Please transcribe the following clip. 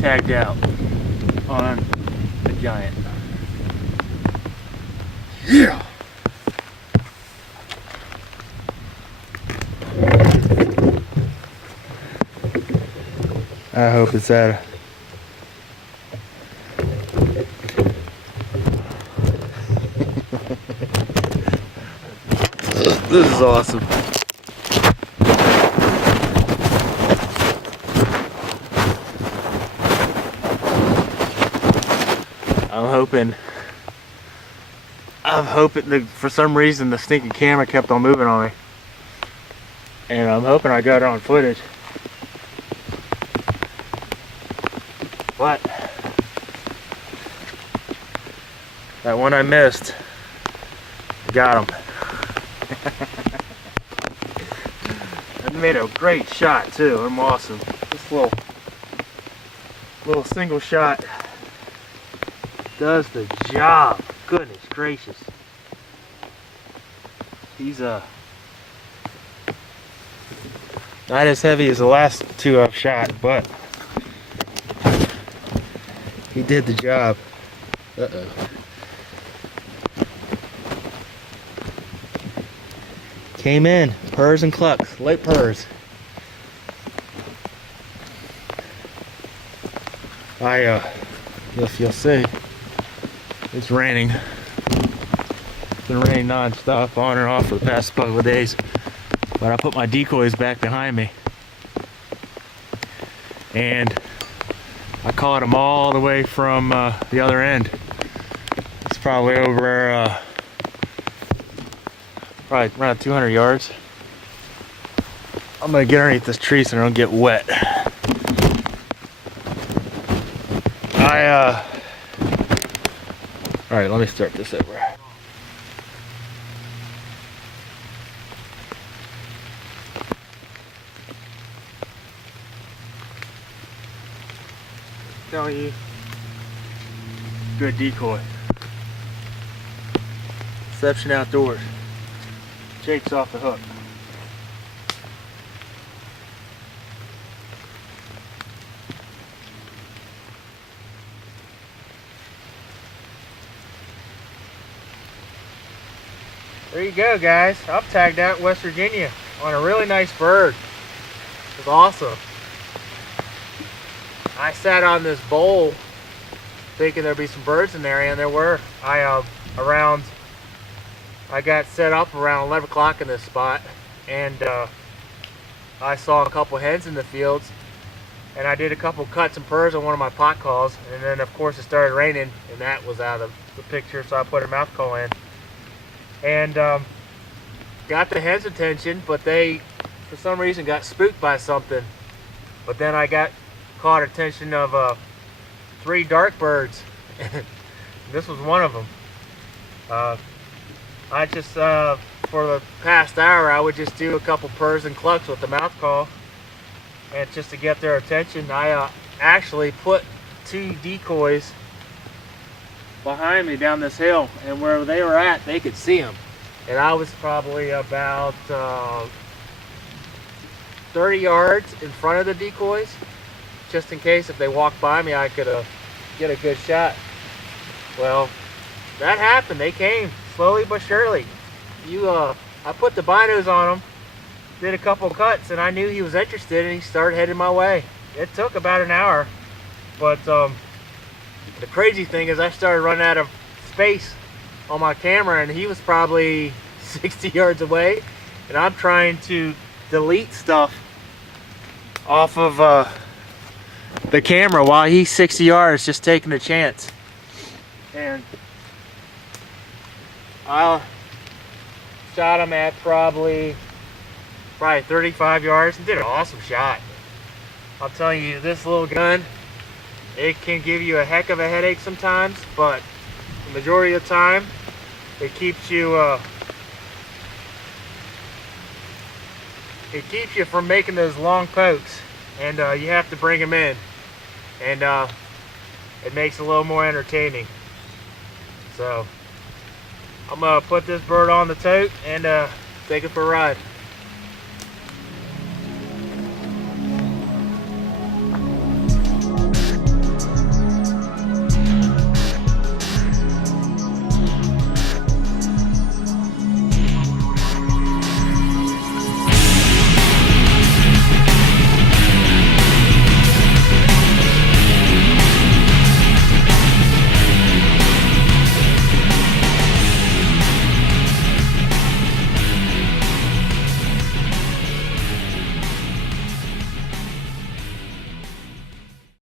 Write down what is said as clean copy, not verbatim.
tagged out on a giant. Yeah! I hope it's that. This is awesome. I'm hoping that for some reason the stinking camera kept on moving on me. And I'm hoping I got it on footage. But that one I missed, got him. I made a great shot too. I'm awesome. This little single shot does the job. Goodness gracious. He's not as heavy as the last two I've shot, but he did the job. Uh-oh. Came in, purrs and clucks, light purrs. If you'll see, it's raining. It's been raining non-stop, on and off for the past couple of days. But I put my decoys back behind me. And I caught them all the way from the other end. It's probably over, probably around 200 yards. I'm gonna get underneath this tree so I don't get wet. All right, let me start this over. Telling you, good decoy. Inception Outdoors. Jake's off the hook. There you go, guys. I'm tagged out in West Virginia on a really nice bird. It was awesome. I sat on this bowl thinking there'd be some birds in there, and there were. I got set up around 11 o'clock in this spot, and I saw a couple hens in the fields, and I did a couple cuts and purrs on one of my pot calls, and then of course it started raining, and that was out of the picture, so I put a mouth call in. And got the hens' attention, but they, for some reason, got spooked by something. But then I caught attention of 3 dark birds. This was one of them. I just, for the past hour, I would just do a couple purrs and clucks with the mouth call, and just to get their attention. I actually put 2 decoys behind me down this hill, and where they were at, they could see them. And I was probably about 30 yards in front of the decoys, just in case if they walked by me, I could get a good shot. Well, that happened. They came slowly but surely. I put the binos on him, did a couple cuts, and I knew he was interested, and he started heading my way. It took about an hour, but the crazy thing is I started running out of space on my camera, and he was probably 60 yards away, and I'm trying to delete stuff off of the camera while he's 60 yards just taking a chance. And I shot him at probably 35 yards and did an awesome shot. I'll tell you, this little gun, it can give you a heck of a headache sometimes, but the majority of the time, it keeps you from making those long pokes, and you have to bring them in, and it makes it a little more entertaining. So I'm gonna put this bird on the tote and take it for a ride.